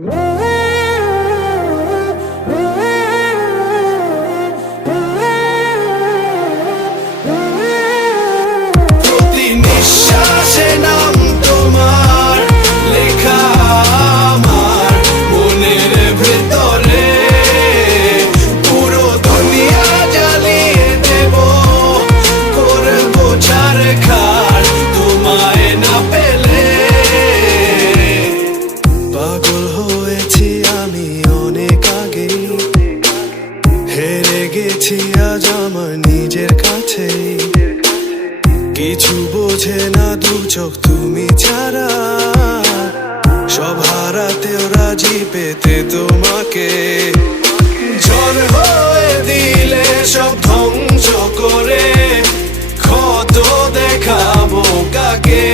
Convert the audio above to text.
প্রতি নিঃশ্বাসে নাম তোমার লেখা আমার মনের ভেতরে, পুরো দুনিয়া জ্বালিয়ে দেব, করবো ছারখার তোমায় না পেলে। পাগল হয়েছি আমি অনেক আগেই, হেরে গেছি আজ আমার নিজের কাছে। কিছু বোঝে না দু চোখ তুমি ছাড়া, সব হারাতেও রাজি পেতে তোমাকে। ঝড় হয়ে দিলে সব ধ্বংস করে, ক্ষত দেখাবো কাকে।